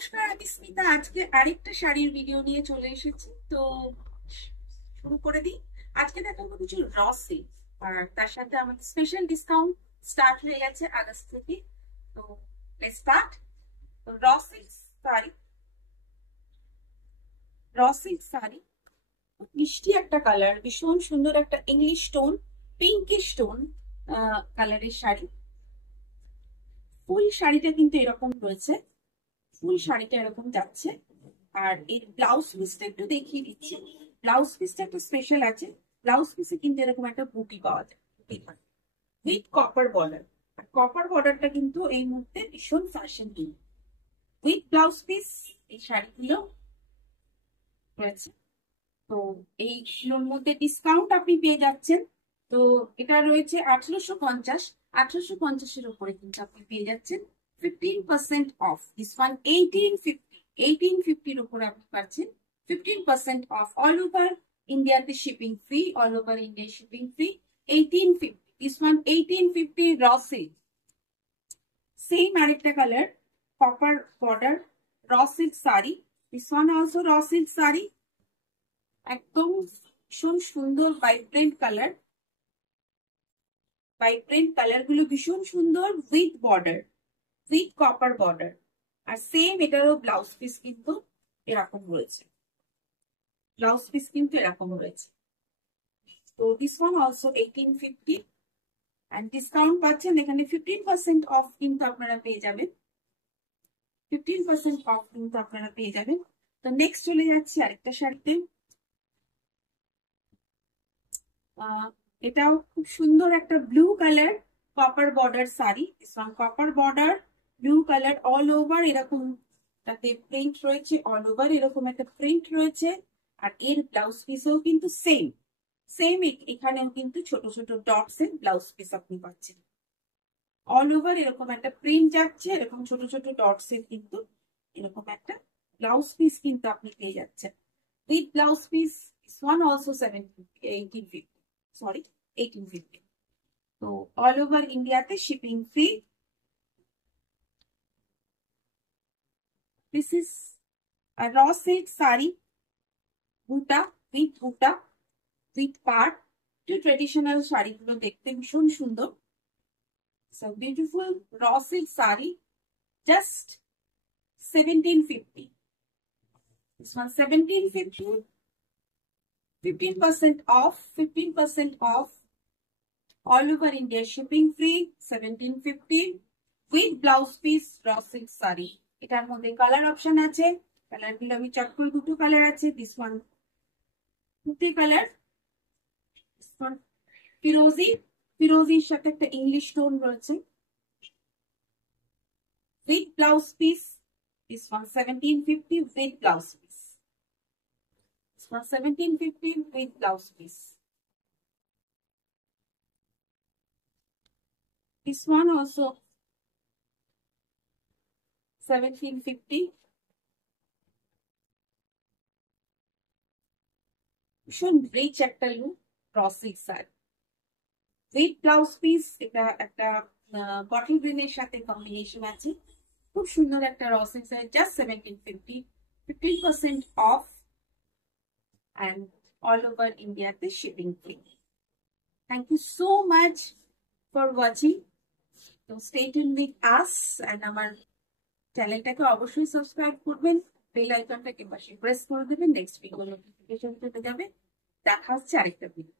নমস্কার, আমি স্মিতা। আজকে আরেকটা শাড়ির ভিডিও নিয়ে চলে এসেছি। তো শুরু করে দিই। আজকে দেখাবো কিছু র সিল্ক, আর তার সাথে আমাদের স্পেশাল ডিসকাউন্ট স্টার্ট হয়ে গেছে আগস্ট থেকে। তো লেটস স্টার্ট। তো র সিল্ক শাড়ি খুব মিষ্টি একটা কালার, ভীষণ সুন্দর একটা ইংলিশ টোন, পিঙ্কিশ টোন কালারের শাড়ি। ফুল শাড়িটা কিন্তু এরকম রয়েছে, ফুল শাড়িটা এরকম যাচ্ছে। আর এর ব্লাউজ পিসটা একটু দেখিয়ে দিচ্ছি। ব্লাউজ পিসটা একটু স্পেশাল আছে। ব্লাউজ পিসে কিন্তু এরকম একটা বুটি পাওয়া যায়, উইথ কপার বর্ডার। আর কপার বর্ডারটা কিন্তু এই মুহূর্তে ভীষণ ফ্যাশন উইথ ব্লাউজ পিস এই শাড়িগুলো রয়েছে। তো এইগুলোর মধ্যে ডিসকাউন্ট আপনি পেয়ে যাচ্ছেন। তো এটা রয়েছে 1850। 1850-এর উপরে কিন্তু আপনি পেয়ে যাচ্ছেন 15% অফ। This one 1850। 1850-র উপরে আপনি পাচ্ছেন 15% অফ। অল ওভার ইন্ডিয়াতে shipping free, all over India shipping free. 1850, this one 1850 raw silk. Same আরেকটা colour, copper border raw silk sari. This one also raw silk sari, একদম ভীষণ সুন্দর ভাইব্রেন্ট কালার। ভাইব্রেন্ট কালার গুলো ভীষণ সুন্দর, with border, with copper border. আর same এটারও blouse piece কিন্তু এরকম রয়েছে, ব্লাউজ পিস কিন্তু এরকম রয়েছে। তো this one also 1850, and discount পাচ্ছেন এখানে 15% অফ কিন্তু আপনারা পেয়ে যাবেন। 15% অফ কিন্তু আপনারা পেয়ে যাবেন। তো নেক্সট চলে যাচ্ছি আরেকটা শাড়িতে। এটাও খুব সুন্দর একটা blue colour copper border sari. Copper border, blue colour, all over এরকম তাতে প্রিন্ট রয়েছে, অল ওভার এরকম একটা প্রিন্ট রয়েছে। আর এর ব্লাউজ পিসও কিন্তু সেম সেম এখানেও কিন্তু ছোট ছোট ডটস এর ব্লাউজ পিস আপনি পাচ্ছেন। অল ওভার এরকম একটা প্রিন্ট যাচ্ছে, এরকম ছোট ছোট ডটস এর কিন্তু এরকম একটা ব্লাউজ পিস কিন্তু আপনি পেয়ে যাচ্ছেন with blouse piece. One also 1850, sorry 1850। তো অল ওভার ইন্ডিয়াতে শিপিং ফ্রি। দিস ইজ র সিল্ক শাড়ি, বুটা, বুটা উইথ পার্ট। টু ট্রেডিশনাল শাড়িগুলো দেখতে ভীষণ সুন্দর। সো বিউটিফুল র silk sari, just 1750। This one 1750, 15% off, 15% off. All over India shipping free, 1750 with blouse piece raw silk saree. এটার মধ্যে কালার অপশন আছে, কালার গুলো আমি চটকুল দুটো কালার আছে। দিস ওয়ান তুতে কালার, দিস ওয়ান ফিরোজি, ফিরোজির সাথে একটা ইংলিশ টোন রয়েছে with blouse piece. This one 1750 with blouse piece. This one 1750 with blouse piece. This one also 1750. ভীষণ রিচ একটা লুক, ক্রসিক শাড়ি উইথ ব্লাউজ পিস। এটা একটা বটল গ্রিনের সাথে কম্বিনেশন আছে, খুব সুন্দর একটা রসিক sari, just 1750, 15% off, and all over ইন্ডিয়াতে shipping free. Thank you so much for watching. তো stay tune with us, and আমার চ্যানেলটাকে অবশ্যই সাবস্ক্রাইব করবেন, বেল আইকনটাকে পাশে প্রেস করে দেবেন, নেক্সট ভিডিও নোটিফিকেশন পেতে যাবে। দেখা হচ্ছে আরেকটা ভিডিও।